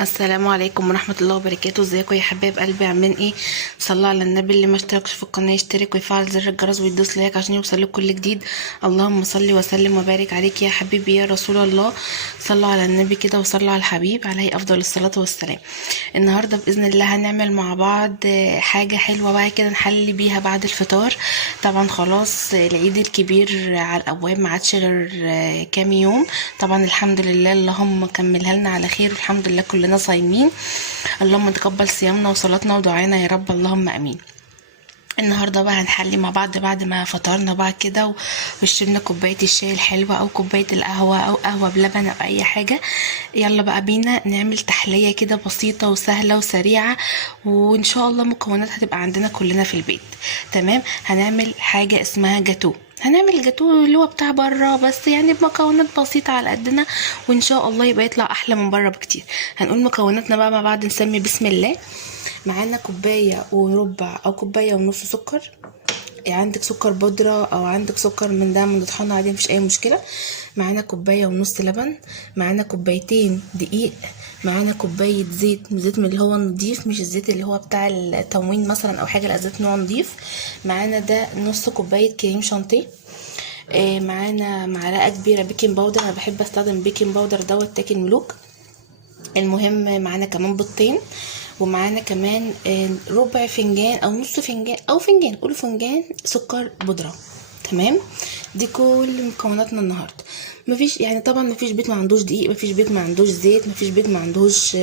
السلام عليكم ورحمة الله وبركاته. ازيكم يا حبايب قلبي؟ عاملين ايه؟ صلوا على النبي. اللي ما اشتركش في القناة يشترك ويفعل زر الجرس ويدوس لايك عشان يوصلك كل جديد. اللهم صل وسلم وبارك عليك يا حبيبي يا رسول الله. صلوا على النبي كده وصلوا على الحبيب عليه افضل الصلاة والسلام. النهاردة بإذن الله هنعمل مع بعض حاجة حلوة بقى كده نحلي بيها بعد الفطار. طبعا خلاص العيد الكبير على الابواب، ما عادش غير كام يوم. طبعا الحمد لله، اللهم كملها لنا على خير، والحمد لله كلنا صايمين. اللهم تقبل صيامنا وصلاتنا ودعائنا يا رب، اللهم امين. النهارده بقى هنحلي مع بعض بعد ما فطرنا بقى كده وشربنا كوبايه الشاي الحلوه او كوبايه القهوه او قهوه بلبن او اي حاجه. يلا بقى بينا نعمل تحليه كده بسيطه وسهله وسريعه، وان شاء الله مكونات هتبقى عندنا كلنا في البيت. تمام. هنعمل حاجه اسمها جاتو. هنعمل جاتو اللي هو بتاع بره، بس يعني بمكونات بسيطه على قدنا، وان شاء الله يبقى يطلع احلى من بره بكتير. هنقول مكوناتنا بقى مع بعض، نسمي بسم الله. معانا كوباية وربع او كوباية ونص سكر. عندك سكر بودرة او عندك سكر من ده من الطحانة عادي، مفيش اي مشكلة. معانا كوباية ونص لبن. معانا كوبايتين دقيق. معانا كوباية زيت من اللي هو نضيف، مش الزيت اللي هو بتاع التموين مثلا او حاجة، لا زيت نوع نضيف. معانا ده نص كوباية كريم شانتيه. معانا معلقة كبيرة بيكنج باودر، انا بحب استخدم بيكنج باودر دوت تاكل ملوك. المهم معانا كمان بيضتين، ومعانا كمان ربع فنجان او نص فنجان او فنجان، قولوا فنجان سكر بودرة. تمام. دي كل مكوناتنا النهارده. مفيش يعني طبعا مفيش بيت ما عندوش دقيق، مفيش بيت ما عندوش زيت، مفيش بيت ما عندوش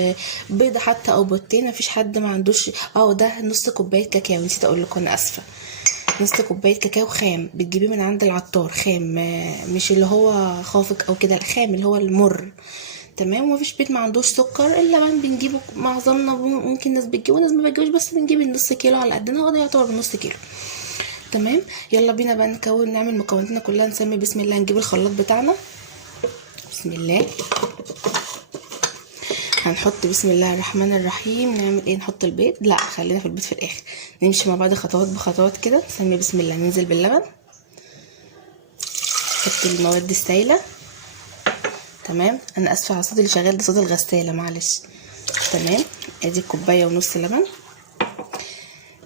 بيضه حتى او بيضتين، مفيش حد ما عندوش. ده نص كوبايه كاكاو، نسيت اقول لكم، انا اسفه. نص كوبايه كاكاو خام، بتجيبيه من عند العطار خام، مش اللي هو خافق او كده، الخام اللي هو المر. تمام. ومفيش بيت ما عندوش سكر. اللبن بنجيبه معظمنا، ممكن ناس بتجيبه وناس ما بتجيبوش، بس بنجيب النص كيلو على قدنا، وده يعتبر نص كيلو. تمام. يلا بينا بقى نعمل مكوناتنا كلها. نسمي بسم الله. نجيب الخلاط بتاعنا. بسم الله. هنحط بسم الله الرحمن الرحيم. نعمل ايه؟ نحط البيض؟ لا، خلينا في البيض في الاخر. نمشي مع بعض خطوات بخطوات كده. نسمي بسم الله. ننزل باللبن، نحط المواد السائله. تمام. انا اسفه على صوت اللي شغال ده، صوت الغساله، معلش. تمام. ادي كوبايه ونص لبن.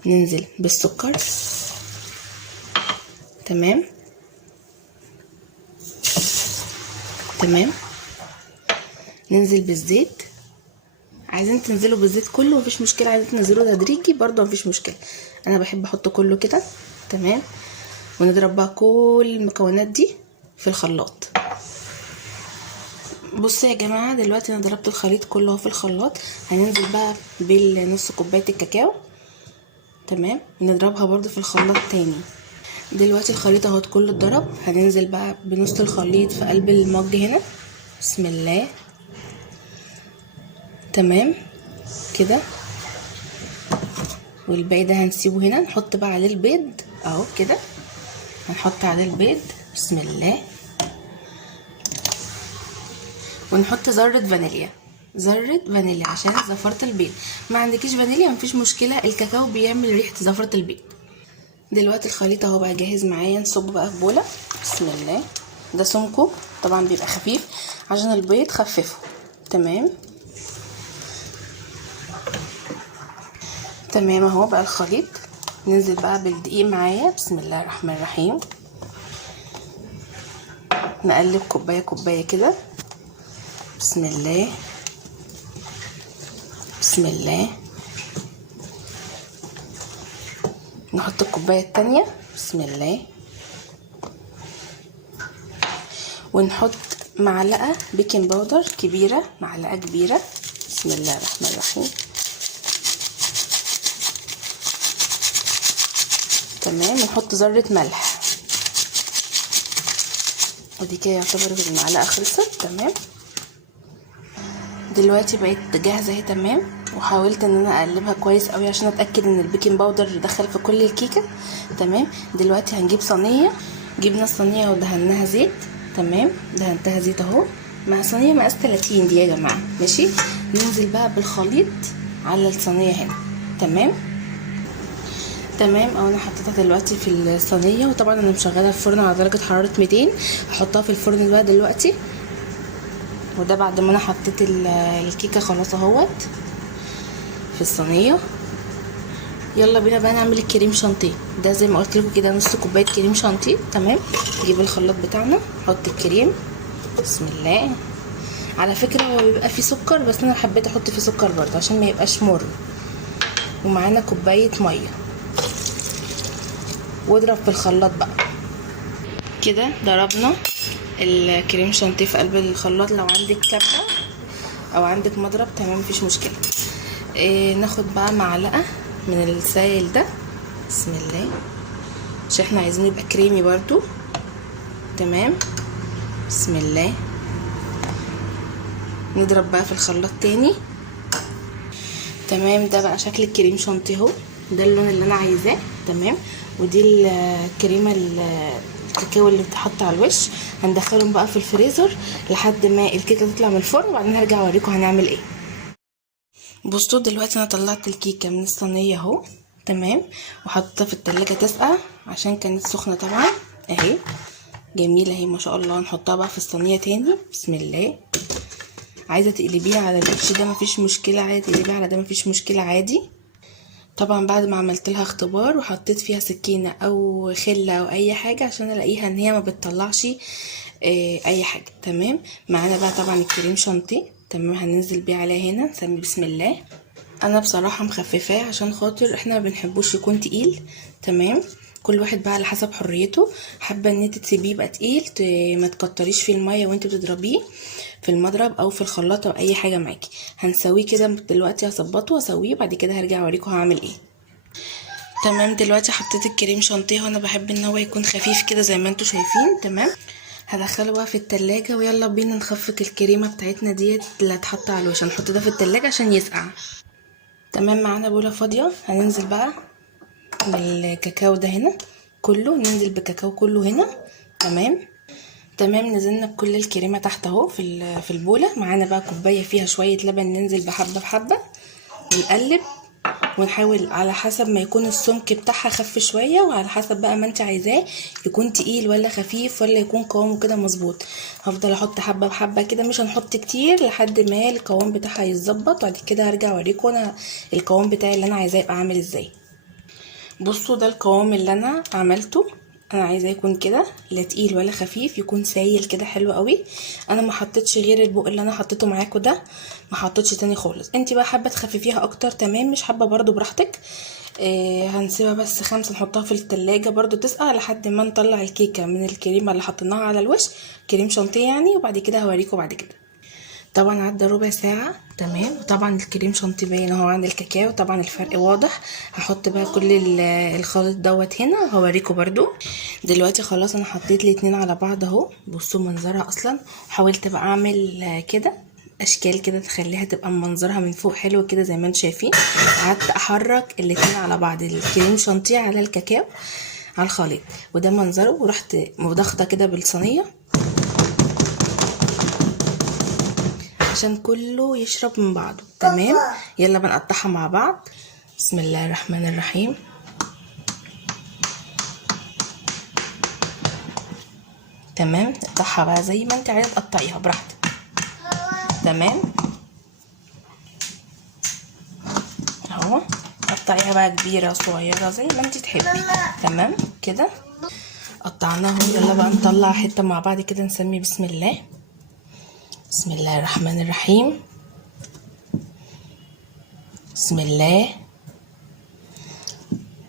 ننزل بالسكر. تمام. تمام. ننزل بالزيت. عايزين تنزلوا بالزيت كله مفيش مشكله، عايزين تنزلوا تدريجي برضو مفيش مشكله، انا بحب احط كله كده. تمام. ونضرب بقى كل المكونات دي في الخلاط. بصوا يا جماعه، دلوقتي انا ضربت الخليط كله في الخلاط. هننزل بقى بالنص كوبايه الكاكاو. تمام. نضربها برضو في الخلاط تاني. دلوقتي الخليط اهو كله اتضرب. هننزل بقى بنص الخليط في قلب المج هنا. بسم الله. تمام كده. والباقي ده هنسيبه هنا. نحط بقى عليه البيض اهو كده. هنحط عليه البيض. بسم الله. ونحط ذرة فانيليا. ذرة فانيليا عشان زفرة البيض. ما عندكيش فانيليا مفيش مشكلة، الكاكاو بيعمل ريحة زفرة البيض. دلوقتي الخليط اهو بقى جاهز معايا. نصبه بقى في بولة. بسم الله. ده سمكه طبعا بيبقى خفيف عشان البيض خففه. تمام. تمام اهو بقى الخليط. ننزل بقى بالدقيق معايا. بسم الله الرحمن الرحيم. نقلب كوبايه كوبايه كده. بسم الله. بسم الله. نحط الكوبايه التانية. بسم الله. ونحط معلقه بيكنج باودر كبيره، معلقه كبيره. بسم الله الرحمن الرحيم. تمام. ونحط ذره ملح. ودي كده يعتبر المعلقه خلصت. تمام. دلوقتي بقت جاهزه اهي. تمام. وحاولت ان انا اقلبها كويس قوي عشان اتاكد ان البيكنج باودر دخل في كل الكيكه. تمام. دلوقتي هنجيب صينيه. جبنا الصينيه ودهناها زيت. تمام. دهنتها زيت اهو، مع صينيه مقاس 30 دي يا جماعه، ماشي. ننزل بقى بالخليط على الصينيه هنا. تمام. تمام. انا حطيتها دلوقتي في الصينيه، وطبعا انا مشغله الفرن على درجه حراره 200. هحطها في الفرن بقى دلوقتي. وده بعد ما انا حطيت الكيكه خلاص اهوت في الصينيه. يلا بينا بقى نعمل الكريم شانتيه. ده زي ما قلت لكم كده نص كوبايه كريم شانتيه. تمام، نجيب الخلاط بتاعنا، نحط الكريم. بسم الله. على فكره هو بيبقى فيه سكر، بس انا حبيت احط فيه سكر برضه عشان ما يبقاش مر. ومعانا كوبايه ميه، واضرب في الخلاط بقى. كده ضربنا الكريم شانتيه في قلب الخلاط. لو عندك كبه او عندك مضرب تمام مفيش مشكله. ناخد بقى معلقه من السائل ده. بسم الله، عشان احنا عايزين يبقى كريمي برضو. تمام، بسم الله. نضرب بقى في الخلاط تاني. تمام، ده بقى شكل الكريم شانتيه اهو. ده اللون اللي انا عايزاه. تمام، ودي الكريمه الكاكاو اللي بتحط على الوش. هندخلهم بقى في الفريزر لحد ما الكيكه تطلع من الفرن، وبعدين هرجع اوريكم هنعمل ايه. بصوا دلوقتي انا طلعت الكيكه من الصينيه اهو. تمام، وحطيتها في التلاجة تسقع عشان كانت سخنه طبعا. اهي جميله اهي ما شاء الله. نحطها بقى في الصينيه تاني. بسم الله. عايزه تقلبيها على الوش ده مفيش مشكله، عادي تقلبيها على ده مفيش مشكله عادي. طبعا بعد ما عملت لها اختبار وحطيت فيها سكينه او خله او اي حاجه عشان الاقيها ان هي ما بتطلعش اي حاجه. تمام، معانا بقى طبعا الكريم شانتيه. تمام، هننزل بيه عليها هنا. نسمي بسم الله. انا بصراحه مخففاه عشان خاطر احنا ما بنحبوش يكون تقيل. تمام، كل واحد بقى على حسب حريته. حابه ان انت تسيبيه يبقى تقيل ما تكتريش فيه الميه وانت بتضربيه في المضرب او في الخلاط او اي حاجه معاكي. هنسويه كده دلوقتي، هظبطه واسويه وبعد كده هرجع اوريكم هعمل ايه. تمام، دلوقتي حطيت الكريم شانتيه وانا بحب ان هو يكون خفيف كده زي ما انتم شايفين. تمام، هدخله بقى في التلاجة ويلا بينا نخفق الكريمه بتاعتنا ديت اللي هتحط على الوش. هنحط ده في التلاجة عشان يسقع. تمام، معانا بوله فاضيه. هننزل بقى بالكاكاو ده هنا كله. ننزل بالكاكاو كله هنا. تمام تمام، نزلنا بكل الكريمه تحت اهو في البوله. معانا بقى كوبايه فيها شويه لبن. ننزل بحبه بحبه ونقلب، ونحاول على حسب ما يكون السمك بتاعها خف شويه، وعلى حسب بقى ما انت عايزاه يكون تقيل ولا خفيف ولا يكون قوامه كده مظبوط. هفضل احط حبه بحبه كده، مش هنحط كتير لحد ما القوام بتاعها يتظبط. بعد كده هرجع اوريكم انا القوام بتاعي اللي انا عايزاه يبقى عامل ازاي. بصوا ده القوام اللي انا عملته. انا عايزاه يكون كده، لا تقيل ولا خفيف، يكون سايل كده حلو قوي. انا ما حطيتش غير البوق اللي انا حطيته معاكم ده، ما حطيتش تاني خالص. انت بقى حابه تخففيها اكتر تمام، مش حابه برضو براحتك. هنسيبها بس 5، نحطها في التلاجة برضو تسقع لحد ما نطلع الكيكه من الكريمه اللي حطيناها على الوش، كريم شانتيه يعني. وبعد كده هوريكم بعد كده. طبعا عدى ربع ساعة. تمام، وطبعا الكريم شانتيه باين اهو عن الكاكاو، طبعا الفرق واضح. هحط بقى كل الخليط دوت هنا وهوريكم برضو. دلوقتي خلاص انا حطيت الاتنين على بعض اهو. بصوا منظرها اصلا. حاولت بقى اعمل كده اشكال كده تخليها تبقى منظرها من فوق حلو كده زي ما انتم شايفين. قعدت احرك الاتنين على بعض، الكريم شانتيه على الكاكاو على الخليط، وده منظره. ورحت مضغطه كده بالصينيه عشان كله يشرب من بعضه. تمام، يلا بنقطعها مع بعض. بسم الله الرحمن الرحيم. تمام، اقطعها بقى زي ما انت عايزه تقطعيها براحتك. تمام اهو، قطعيها بقى كبيره صغيره زي ما انت تحبي. تمام كده قطعناهم. يلا بقى نطلع حته مع بعض كده. نسمي بسم الله. بسم الله الرحمن الرحيم. بسم الله.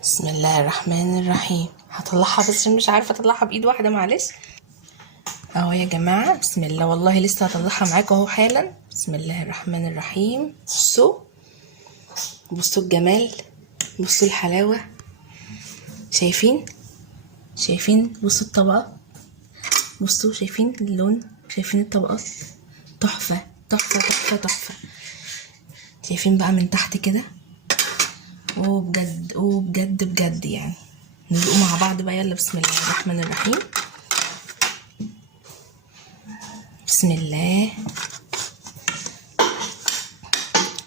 بسم الله الرحمن الرحيم. هطلعها بس مش عارفه اطلعها بايد واحده معلش اهو يا جماعه. بسم الله، والله لسه هطلعها معاكم اهو حالا. بسم الله الرحمن الرحيم. بصوا بصوا الجمال، بصوا الحلاوه. شايفين شايفين؟ بصوا الطبقه، بصوا شايفين اللون، شايفين الطبقات؟ تحفه تحفه تحفه تحفه. شايفين بقى من تحت كده؟ وبجد وبجد بجد يعني. ندوق مع بعض بقى. يلا بسم الله الرحمن الرحيم. بسم الله.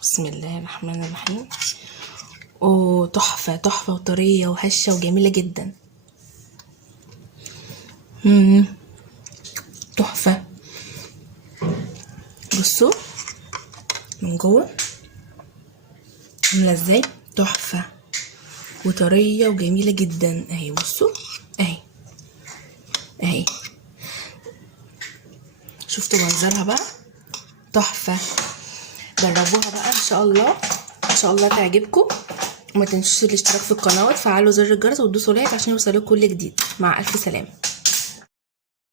بسم الله الرحمن الرحيم. اوه تحفه تحفه وطريه وهشه وجميله جدا. تحفه. من جوه عامله ازاي، تحفه وطريه وجميله جدا اهي. بصوا اهي اهي، شفتوا منظرها بقى تحفه. جربوها بقى ان شاء الله، ان شاء الله تعجبكم. وما تنسوش الاشتراك في القناه وتفعلوا زر الجرس وتدوسوا لايك عشان يوصلكوا كل جديد. مع الف سلامه.